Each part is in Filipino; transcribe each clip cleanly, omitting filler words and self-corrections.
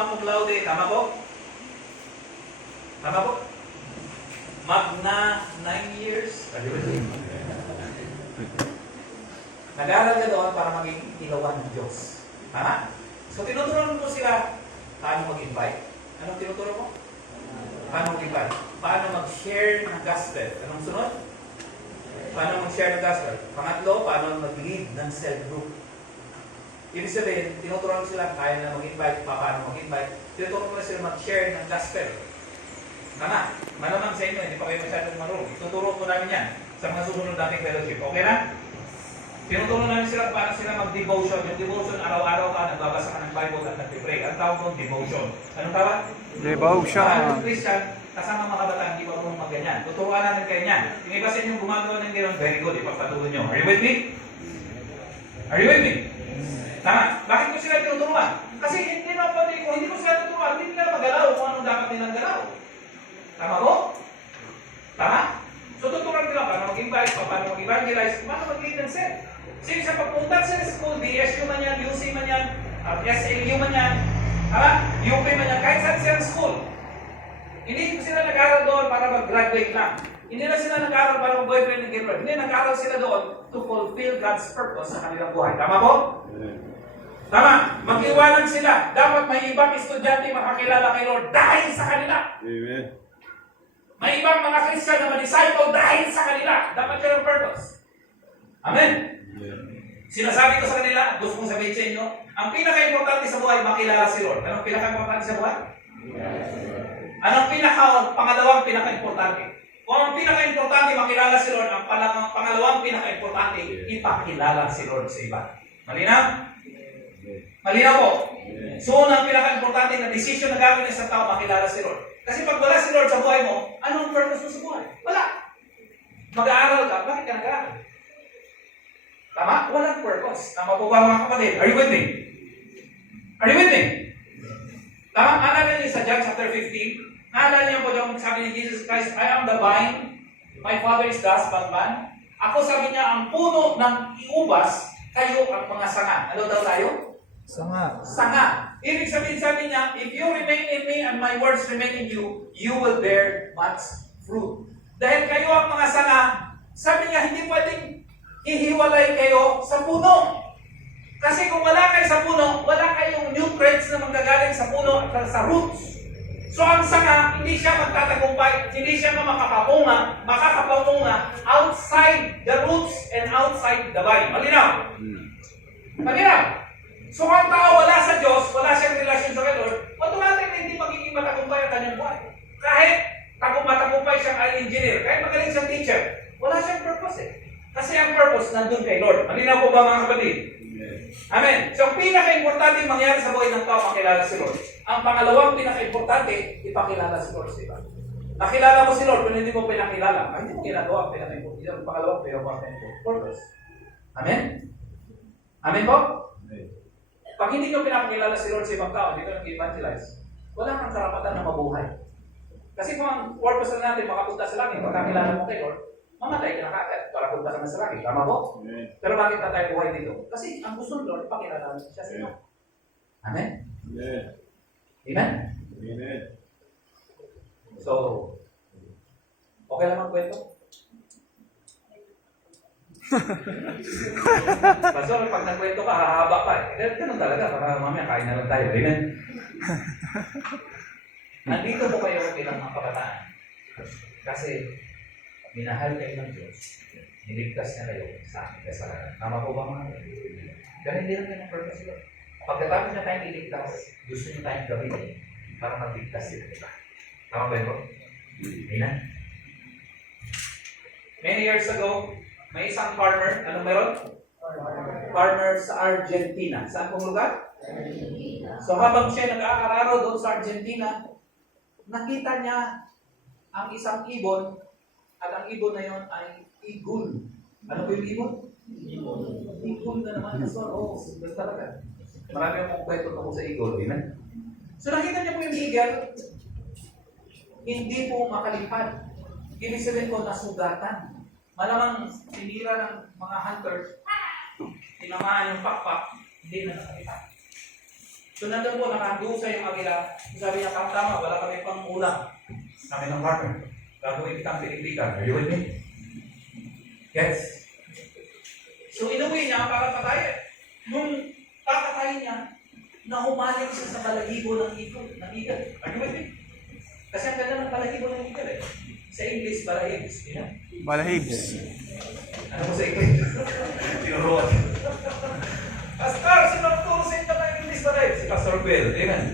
summa cum laude. Tama po? Tama po? Magna 9 years. Nag-aaral ka doon para maging ilawan ng Diyos. Tama? So tinuturuan ko sila paano mag-invite. Anong tinuturo mo? Paano mag-invite? Paano mag-share ng gospel. Anong sunod? Paano mag-share ng gospel. Pangatlo, paano mag-lead ng cell group. Ibig sabihin, tinuturuan ko sila kaya na mag-invite, paano mag-invite. Tinuturuan ko sila mag-share ng gospel. Tama? Malamang sa inyo, hindi pa kayo masyadong marunong. Tuturo ko namin yan sa mga susunod nating fellowship. Okay na? Tinuturo namin sila paano sila mag-devotion. Yung devotion, araw-araw ka, nagbabasa ka ng Bible at nag-pray. Ang tawag ko, devotion. Anong tawag? Devotion. Ang Christian, kasama mga kabataan, hindi pa marunong mag-ganyan. Tuturuan natin kayo niyan. Yung iba sa inyo gumagawa ng gano'n, very good. Ipagpatuloy nyo. Are you with me? Are you with me? Tama. Bakit ko sila tinuturuan? Kasi hindi na pwede ko, hindi ko sila tuturuan, hindi nila magalaw kung anong dapat nilang galaw. Tama po? Tama? So tuturuan nila paano mag-invite, paano mag-evangelize, paano mag-lead ng set. Kasi sa pagpunta sa school, DSU man yan, UC man yan, SLU man yan, UP man yan, kahit saan silang school. Hindi sila nag-aral doon para mag-graduate lang. Hindi na sila nag-aral para mag-boyfriend and girlfriend. Hindi, nag-aral sila doon to fulfill God's purpose sa kanilang buhay. Tama po? Tama. Mag-iwanan sila. Dapat may ibang estudyante makakilala kay Lord dahil sa kanila. Amen. May ibang mga Christian na ma-disciple dahil sa kanila. Dapat yun ang purpose. Amen. Sinasabi ko sa kanila, gusto kong sabihin sa inyo, ang pinaka-importante sa buhay, makilala si Lord. Anong pinaka-importante sa buhay? Anong pangalawang pinaka-importante? Kung ang pinaka-importante makilala si Lord, ang pangalawang pinaka-importante, ipakilala si Lord sa iba. Malinaw? Malinaw po? So, ang pinaka-importante na decision na gagawin ng isang tao, makilala si Lord. Kasi pag wala si Lord sa buhay mo, anong purpose mo sa buhay? Wala. Mag-aaral ka, bakit ka nag-aaral? Tama? Walang purpose. Tama po ba mga kapatid? Are you with me? Are you with me? Tama? Alala niyo sa John chapter 15? Alala niyo po yung sabi ni Jesus Christ, I am the vine, my Father is the husbandman. Ako sabi niya, ang puno ng iubas, kayo ang mga sanga. Ano daw tayo? Sanga. Sanga. Ibig sabihin, sabi niya, if you remain in me and my words remain in you, you will bear much fruit. Dahil kayo ang mga sanga, sabi niya, hindi pwedeng ihiwalay kayo sa puno. Kasi kung wala kayo sa puno, wala kayong nutrients na manggagaling sa puno at sa roots. So ang sanga, hindi siya magtatagumpay, hindi siya makakapamunga outside the roots and outside the vine. Malinaw? Malinaw? So ang tao wala sa Diyos, wala siyang relasyon sa Lord, automatic na hindi magiging matagumpay ang kanyang buhay. Kahit matagumpay siyang engineer, kahit magaling siyang teacher, wala siyang purpose eh. Kasi ang purpose nandun kay Lord. Malinaw po ba mga kapatid? Amen. So ang pinaka-importante mangyari sa buhay ng tao, makilala si Lord. Ang pangalawang pinaka-importante, ipakilala si Lord sa iba. Nakilala mo si Lord, kung hindi mo pinakilala, hindi mo ginagawa ang pinaka-importante. Yung pangalawang pinaka-importante. Purpose. Amen? Amen po? Pag hindi nyo pinakilala si Lord sa ibang tao, hindi ko nag-evangelize, wala kang karapatan na mabuhay. Kasi kung ang purpose na natin makapunta sa langit, pagkakilala mo kay Lord, mamatay ka na kagad para punta ka na sa langit. Tama po? Pero bakit na tayo buhay dito? Kasi ang gusto ng Lord, pakilala siya sa inyo. Amen? Amen? Amen. So, okay lang ang kwento? Pastor, pag nagkwento ka, hahaba pa eh. Ganun talaga, para mamaya kain na lang tayo. Amen? Nandito po kayo bilang mga kabataan. Kasi, minahal kayo ng Diyos, niligtas niya kayo sa aking kasalanan. Tama po ba mga kayo? Ganun din ang kanyang purpose ito. Pagkatapos niya tayong iligtas, gusto niya tayong gamitin para magligtas din kita. Tama ba ito? Amen? Many years ago, may isang farmer. Anong meron? Farmer sa Argentina. Saan pong lugar? Argentina. So habang siya nag-aaral doon sa Argentina, nakita niya ang isang ibon. At ang ibon na yon ay igul. Ano po yung ibon? Igul na naman. So, basta talaga. Marami akong kwento tungkol sa igul. Amen? So nakita niya po yung eagle, hindi po makalipad. Ibig sabihin po, nasugatan. Malamang sinira ng mga hunters, tinamaan yung pakpak, hindi na nakalipad. So nandun po, nakahandusay yung agila. Sabi niya, tama, wala kami pang ulam. Sabi ng partner, gagawin kitang pinigdikan. Are you with me? Yes. So inuwi niya para patayin. Nung kakatayin niya, nahumaling siya sa balahibo ng eagle. Are you with me? Kasi ang ganda ng balahibo ng eagle eh. Sa English, balahibs. Balahibs. Ano mo sa English? Tinuruan. Pastor, sino nagturo sa inyo ng English balahibs? Si Pastor Bell. Amen.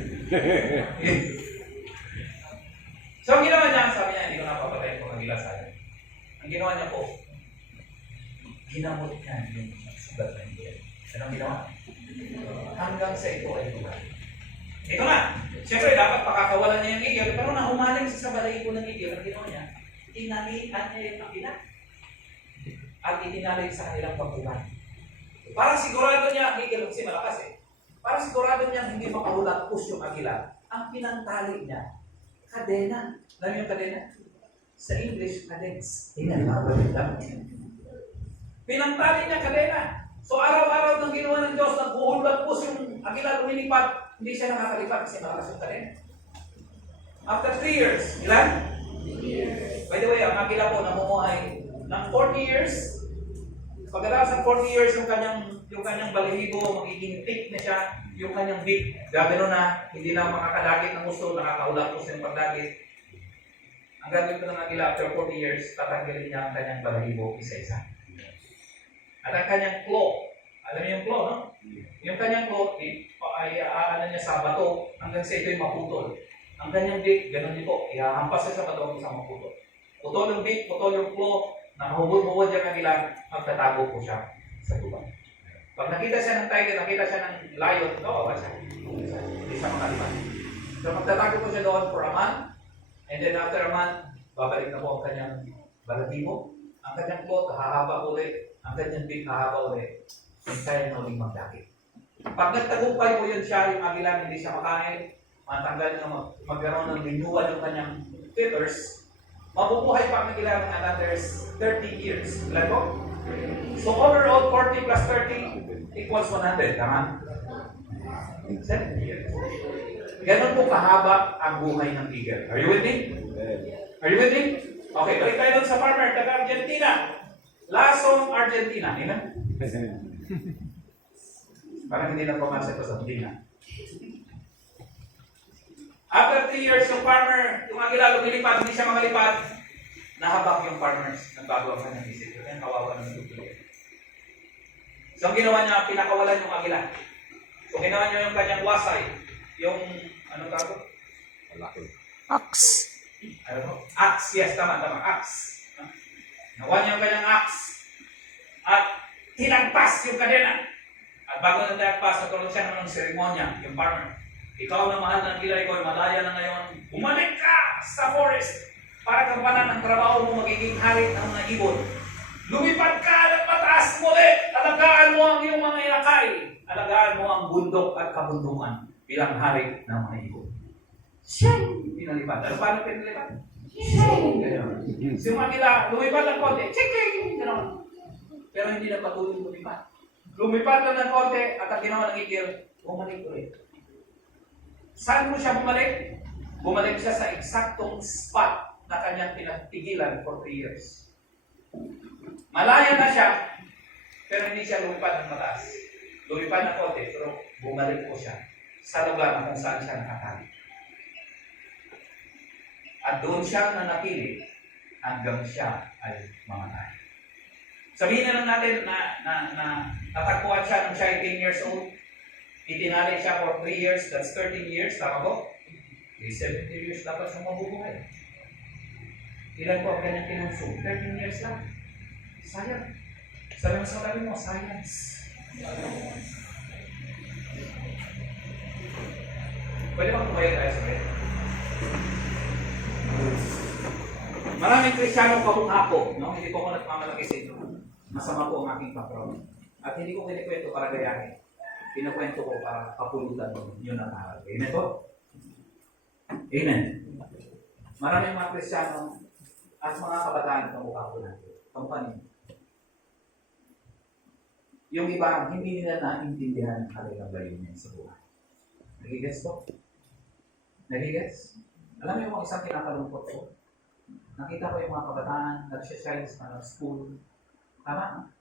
So ang ginawa niya, sabi niya, hindi ko napapatayin kung nagila sa akin. Ang ginawa niya po, ginamot niya yung sugat ng eagle. Anong ginawa? Hanggang sa ito ay tuwa. Ito na. Siyempre, dapat pakakawalan niya yung eagle. Pero nahumaling siya sa balahibo ng eagle. Ang ginawa niya, tinalian niya yung akila. At itinali sa kanilang pagbuhay. Parang sigurado niya, ang eagle kasi malakas eh. Parang sigurado niya hindi makahulat push yung akila. Ang pinantali niya, kadena. Alam niyo yung kadena? Sa English, cadence. Tingnan, nakabalik lang. Pinantali niya kadena. So araw-araw nang ginawa ng Diyos, nagbuhulat-pus yung akila lumilipad, hindi siya nakakalipad kasi malakas yung kadena. After 3 years, ilan? 3 years. By the way, ang akila po namumuhay ng 40 years. Pagkatapos ng 40 years, yung kanyang balahibo, magiging thick na siya, yung kanyang beak, gagano na, hindi na makakadagit ng gusto, nakakaulat-pus yung pagdagit. Ang gagawin ko ng akila after 40 years, tatanggalin niya ang kanyang balahibo isa-isa. At ang kanyang claw, alam niyo yung claw, no? Yung kanyang claw, ay aanan niya sa bato hanggang sa ito'y maputol. Ang kanyang beak, ganun din po, ihahampas siya sa bato hanggang sa maputol. Putol yung beak, putol yung claw, nahubod-hubod niya kanila, magtatago po siya sa tuba. Pag nakita siya ng tiger, nakita siya ng lion, kawawa siya. Hindi siya makalipan. So magtatago po siya doon for a month, and then after a month, babalik na po ang kanyang balahibo. Ang kanyang claw, hahaba ulit. Ang kanyang beak hahaba ulit, and kaya na uling magdakit. Pag nagtagumpay mo yun siya, yung agila, hindi siya makain, matanggal na magkaroon ng renewal yung kanyang feathers, mabubuhay pa ang agila ng another 30 years. Ilan po? So overall, 40 plus 30 equals 100. Tama? 7 years. Ganon po kahaba ang buhay ng eagle. Are you with me? Are you with me? Okay, balik tayo doon sa farmer, taga Argentina. Lasong, Argentina. Amen? Parang hindi na pumasok sa Argentina. After 3 years, yung farmer, yung agila lumilipad, hindi siya makalipad, nahabak yung farmers. Nagbago ang kanyang isip. Kaya kawawa ng tutuloy. So, ang ginawa niya, pinakawalan yung agila. So, ginawa niya yung kanyang wasay. Yung, anong tawag? Ox. Ano? Axe. Yes, tama. Axe. Nakuha niya yung kanyang axe at tinagpas yung kadena. At bago na tinagpas, nagkaroon siya ng seremonya, yung farmer. Ikaw na mahal ng gila, ikaw ay malaya na ngayon. Bumalik ka sa forest para kampanan ng trabaho mo magiging hari ng mga ibon. Lumipad ka at pataas muli. Alagaan mo ang iyong mga inakay. Alagaan mo ang bundok at kabundukan bilang hari ng mga ibon. Siyang pinalipad. Ano paano pinalipad? So yung agila, lumipad ng konti, ching! Gano'n. Pero hindi na patuloy lumipad. Lumipad lang ng konti at ang ginawa ng eagle, bumalik ulit. Saan mo siya bumalik? Bumalik siya sa eksaktong spot na kanyang pinatigilan for 3 years. Malaya na siya, pero hindi siya lumipad ng mataas. Lumipad ng konti, pero bumalik po siya sa lugar na kung saan siya nakatali. At doon siya nanatili hanggang siya ay mamatay. Sabihin na lang natin na natagpuan siya nung siya 18 years old. Itinali siya for 3 years, that's 13 years, tama po? 70 years dapat siyang mabubuhay. Ilan po ang kanyang kinonsum? 13 years lang. Sayang. Sabi mo sa tabi mo, science. Pwede bang tumayo tayo sa kanya? Maraming Kristyano kamukha ko, no? Hindi ko ako nagmamalaki sa inyo. Masama po ang aking background. At hindi ko kinikwento para gayahin. Pinakwento ko para kapulutan yun ang aral. Amen po? Amen. Maraming mga Kristyano at mga kabataan kamukha ko natin. Kamukha. Yung iba, hindi nila naintindihan ang kanilang layunin sa buhay. Nagigets po? Nagigets? Alam mo yung mga isang kinakalungkot ko? Nakita ko yung mga kabataan, nagsashine sa school. Tama?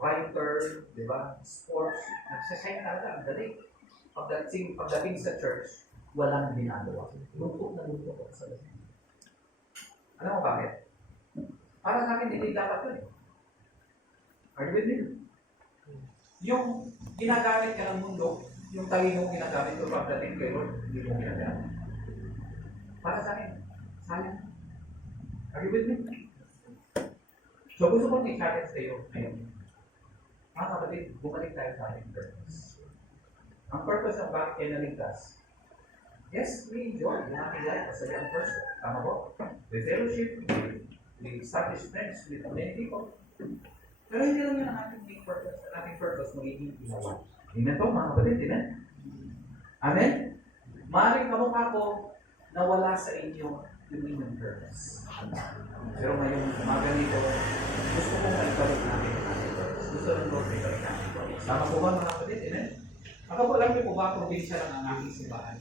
Writer, di ba? Sports, nagsashine talaga. Ang dali. Pagdating sa church, walang ginagawa. Lungkot na lungkot ako sa lahat. Alam mo bakit? Para sa akin, hindi dapat yun. Are you with me? Yung ginagamit ka ng mundo, yung talino mong ginagamit, pero pagdating kay Lord, hindi mo ginagamit. Para sa akin, sayang. Are you with me? So gusto kong i-challenge kayo ngayon. Mga kapatid, bumalik tayo sa ating purpose. Ang purpose ng bakit kayo naligtas, yes, we enjoy yung ating life as a young person. Tama po? We fellowship, we establish friends with many people. Pero hindi lang yun ang ating big purpose. Ang ating purpose magiging ilawan. Amen po, mga kapatid, amen? Amen? Maaaring kamukha ko na wala sa inyo yung inyong purpose. Pero ngayong umaga nito, gusto kong maibalik natin ang ating purpose. Gusto rin ko maibalik natin ang purpose. Tama po ba, mga kapatid, amen? Alam niyo po ba, probinsya lang ang aking simbahan?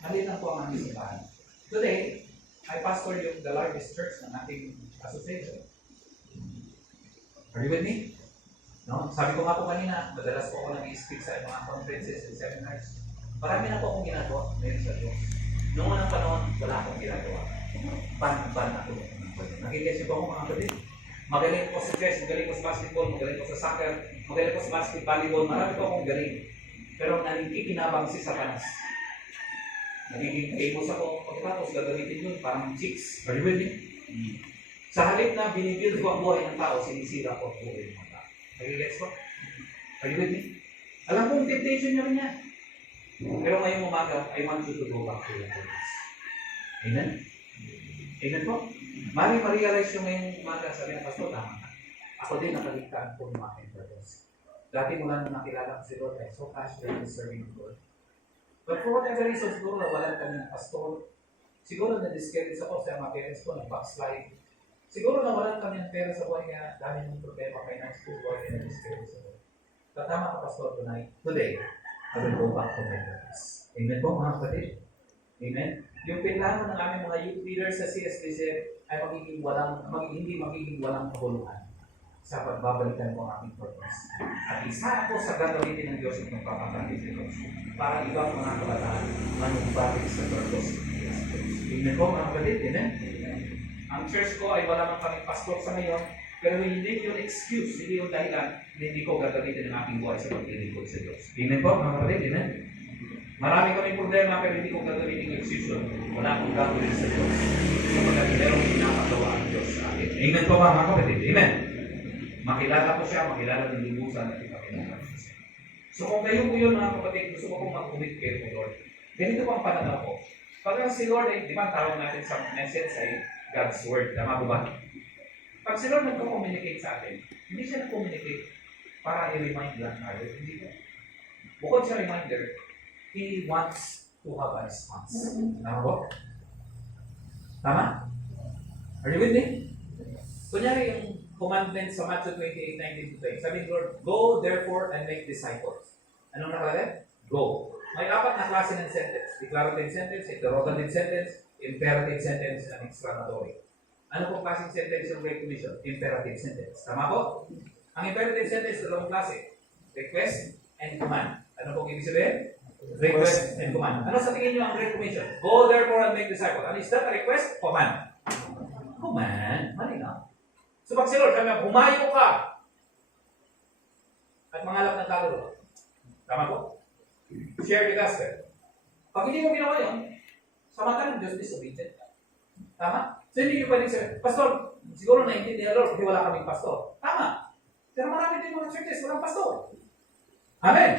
Maliit lang po ang aming simbahan. Today, I pastor the largest church ng ating association. Are you with me? No? Sabi ko nga po kanina, madalas po ako nag-i-speak sa mga conferences and seminars. Marami na po akong ginagawa ngayon sa Diyos. Noong unang panahon, wala akong ginagawa. Ban ako. Nakikita niyo po ako mga kapatid. Magaling po sa chess, magaling po sa basketball, magaling po sa soccer, magaling po sa volleyball, marami po akong galing. Pero nakikinabang si Satanas. Nagiging famous ako, pagkatapos gagamitin yun, parang chicks. Are you with me? Sa halip na binibuild ko ang buhay ng tao, sinisira ko ang buhay ng mga tao. Nagigets po? Are you with me? Alam ko yung temptation nyo rin yan. Pero ngayong umaga, I want you to go back to your purpose. Amen? Amen po? Maring ma-realize yung ngayong umaga, sabi ng pastor, tama na. Ako din nakaligtaan ko ng aking purpose. Dati mula nung nakilala ko si Lord, I so passionate in serving the Lord. But for whatever reason, siguro nawalan kami ng pastor. Siguro na-discourage ako sa mga parents ko, nag-backslide. Siguro nawalan kami ng pera sa buhay niya, dami ng problema, financial buhay, and na-discourage ako. Tatama ka, pastor, tonight. Today, I will go back to my purpose. Amen po, mga kapatid? Amen? Yung pinlano ng aming mga youth leaders sa CSBC ay hindi magiging walang kabuluhan sa pagbabalikan mo ang aming purpose. At isa ako sa gagawin ng Diyos at magpapakagin ng Diyos para ibang mga kabataan manumbalik sa purpose ng Diyos. Amen po, mga kapatid? Amen? Ang church ko ay wala man kaming pastor sa ngayon, pero hindi yung excuse, hindi yung dahilan na hindi ko gagamitin ang aking buhay sa paglilingkod sa Diyos. Amen po, mga kapatid? Amen? Marami kaming problema pero hindi ko gagawin yung excuse yun. Wala akong gagawin sa Diyos. Kapag merong pinapagawa ang Diyos sa akin. Amen po, mga kapatid? Amen? Makilala ko siya, makilala ng libusan at ipakilala ko siya. So kung kayo po yun, mga kapatid, gusto ko pong mag-commit kayo po, Lord. Ganito po ang pananaw ko. Pag si Lord ay, di ba, tawag natin sa message ay God's Word. Tama po ba? Pag si Lord nagko-communicate sa atin, hindi siya nag-communicate para i-remind lang tayo. Hindi po. Bukod sa reminder, He wants to have a response. Tama po? Tama? Are you with me? Kunyari yung commandment sa Matthew 28:19-20. Sabi ni Lord, go therefore and make disciples. Anong nakalagay? Go. May apat na klase ng sentence. Declarative sentence, interrogative sentence, imperative sentence, and exclamatory. Ano pong klaseng sentence yung Great Commission? Imperative sentence. Tama po? Ang imperative sentence, dalawang klase. Request and command. Ano pong ibig sabihin? Request and command. Ano sa tingin nyo ang Great Commission? Go therefore and make disciples. Ano is that? Request? Command. Command? Mali na. So pag si Lord, kami humayo ka at mangalap ng kaluluwa. Tama po? Share the gospel. Pag hindi mo ginawa yun, sa mata ng Diyos, disobedient ka. Tama? So hindi nyo pwedeng sabihin, Pastor, siguro naintindihan Lord, hindi wala kaming pastor. Tama. Pero marami din mga churches, walang pastor. Amen?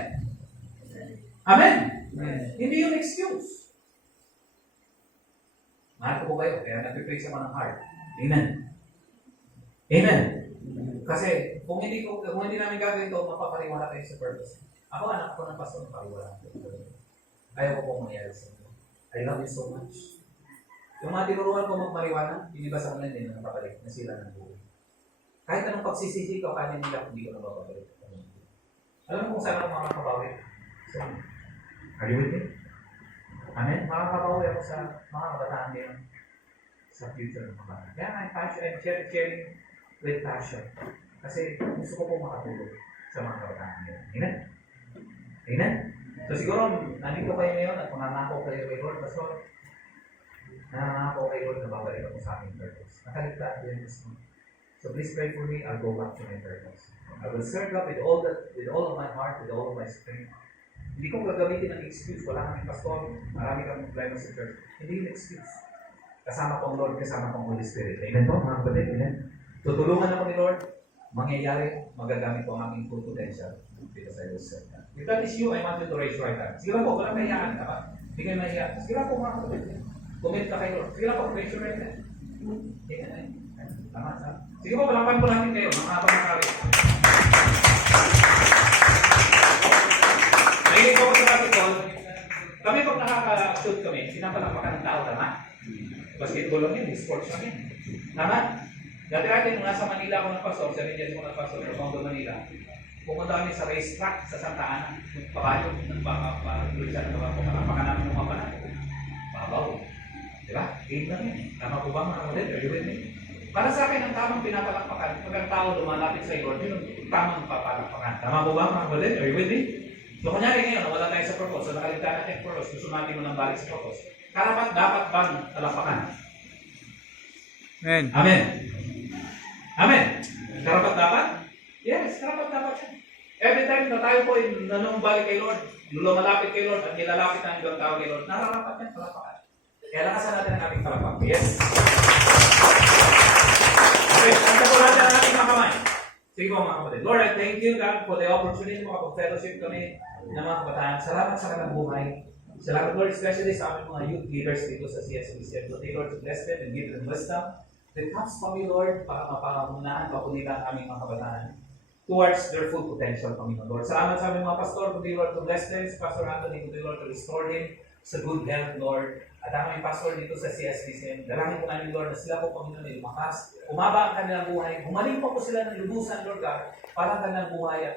Amen? Amen. Hindi yun excuse. Mahal ko po kayo, kaya nag-pray sa manang heart. Amen. Amen. Kasi kung hindi namin gagawin ito, mapapariwala tayo sa purpose. Ako, anak ko ng pastor, mapariwala ko. Ayaw ko po mangyari sa inyo. I love you so much. Yung mga tinuruan ko magpariwala, hindi ba sa kanila din na napapalik na sila ng buhay. Kahit anong pagsisisi ko, kanya nila, hindi ko na mapapalik. Alam mo kung saan ako makakabawi? So, are you with me? Amen? Makakabawi ako sa mga kabataan ngayon sa future ng kabataan. Kaya I'm sharing with passion. Kasi gusto ko po makatulog sa mga kabataan ngayon. Amen? Amen? So siguro, nandito kayo ngayon at pangangako kayo kay Lord, Pastor. Nangangako kay Lord na babalik ako sa aking purpose. Nakaligtaan din mismo. So please pray for me. I'll go back to my purpose. I will serve God with all of my heart, with all of my strength. Hindi ko gagamitin ng excuse. Wala kami pastor, marami kang problema sa church. Hindi yung excuse. Kasama ko ang Lord, kasama ko ang Holy Spirit. Amen po, mga kapatid. Amen. Tutulungan ako ni Lord. Mangyayari, magagamit ko ang aming full potential because I will serve God. If that is you, I want you to raise your right hand. Sige lang po, walang mahiyaan ka ba? Hindi kayo mahiyaan. Sige lang po, mga kapatid. Commit ka kay Lord. Sige lang po, raise your right hand. Amen. Tama, tama. Sige po, palakpan po natin kayo, mga kapatid. Nahilig ko sa basketball. Kami pag nakaka-shoot kami, sinapalapakan ng tao, tama? Basketball lang yun, sports lang yun. Tama? Dati-dati nung nasa Manila ako ng pastor, sa Rangers ko ng pastor sa Tondo, Manila, pumunta kami sa racetrack sa Santa Ana, nagpapayo, nagpapatuloy sa nagpapakapakan namin ng mga panahon. Babaw. Diba? Game lang yun. Tama po ba mga kapatid? Are you with me? Para sa akin, ang tamang pinapalakpakan, pag ang tao lumalapit sa iyo, yun ang tamang papalakpakan. Tama po ba mga kapatid? Are you with me? So kunyari ngayon, nawala tayo sa purpose, so nakaligtaan natin yung purpose, gusto natin mo nang balik sa purpose. Karapat dapat bang palakpakan? Amen. Amen. Amen. Karapat dapat? Yes, karapat dapat yan. Every time na tayo po nanumbalik kay Lord, lumalapit kay Lord, at nilalapit ng ibang tao kay Lord, nararapat yan, palakpakan. Kaya lakasan natin ang ating palakpak. Yes? Okay, ang po natin ang ating makamay. Sige po mga kapatid. Lord, I thank you God for the opportunity mo kapag-fellowship kami ng mga kabataan. Salamat sa kanilang buhay. Salamat Lord, especially sa aming mga youth leaders dito sa CSBCM. So, Lord, to bless them and give them wisdom that comes from you, Lord, para mapangamunahan, papunitan ang aming mga kabataan towards their full potential, Panginoon. Lord, salamat sa aming mga pastor, kundi Lord, to bless them, sa Pastor Anthony, kundi Lord, to restore him sa good health, Lord. At ang aming pastor dito sa CSBCM, dalangin po namin, Lord, na sila po, Panginoon, ay lumakas, umaba ang kanilang buhay, humaling po sila ng lubusan, Lord God, para ang kanilang buhay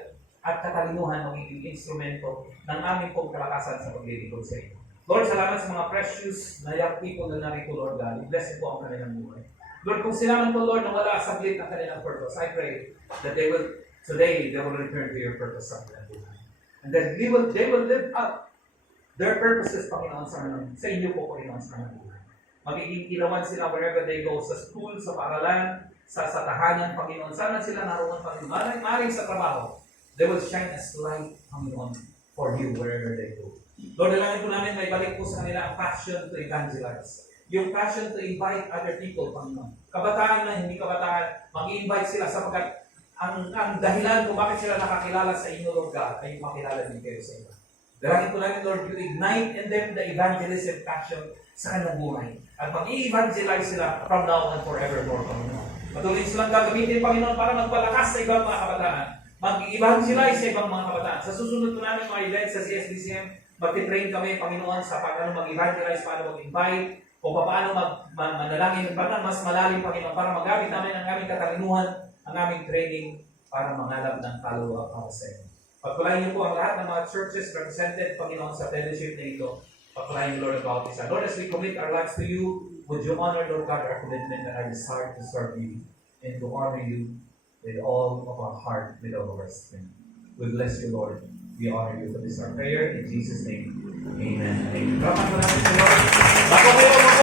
at katalinuhan magiging instrumento ng aming pong kalakasan sa paglilingkod sa iyo. Lord, salamat sa mga precious na young people na narito, Lord God. I-bless po ang kanilang buhay. Lord, kung sila man po, Lord, na wala saglit ang kanilang purpose, I pray that today, they will return to your purpose sa kanilang buhay. And that they will live up their purposes, Panginoon, sa inyo po, Panginoon, sa kanilang buhay. Magiging ilawan sila wherever they go, sa school, sa paaralan, sa tahanan, Panginoon. Sana sila naroon, Panginoon. Maring sa trabaho. They will shine as light, Panginoon, for you wherever they go. Lord, dalangin po namin, may balik po sa kanila ang passion to evangelize. Yung passion to invite other people, Panginoon. Kabataan na hindi kabataan, mag-invite sila sapagkat ang dahilan kung bakit sila nakakilala sa inyo, Lord God, ay makilala din kayo sa inyo. Dalangin po namin, Lord, you ignite in them the evangelism passion sa kanilang buhay. At mag-i-evangelize sila from now and forevermore, Panginoon. Patuloy silang gagamitin, Panginoon, para magpalakas sa ibang mga kabataan. Mag-evangelize sa ibang mga kabataan. Sa susunod po namin mga events sa CSBCM, mag-train kami, Panginoon, sa paano mag-evangelize, paano mag-invite, o paano manalangin, paano mas malalim, Panginoon, para magamit namin ang aming katalinuhan, ang aming training, para mangalap ng kaluluwa para sa inyo. Pagpalain niyo po ang lahat ng mga churches represented, Panginoon, sa fellowship na ito. Pagpalain niyo, Lord, about this. Lord, as we commit our lives to you, would you honor, Lord God, our commitment and our desire to serve you and to honor you with all of our heart, with all of our strength. We bless you, Lord. We honor you for this, our prayer. In Jesus' name, amen.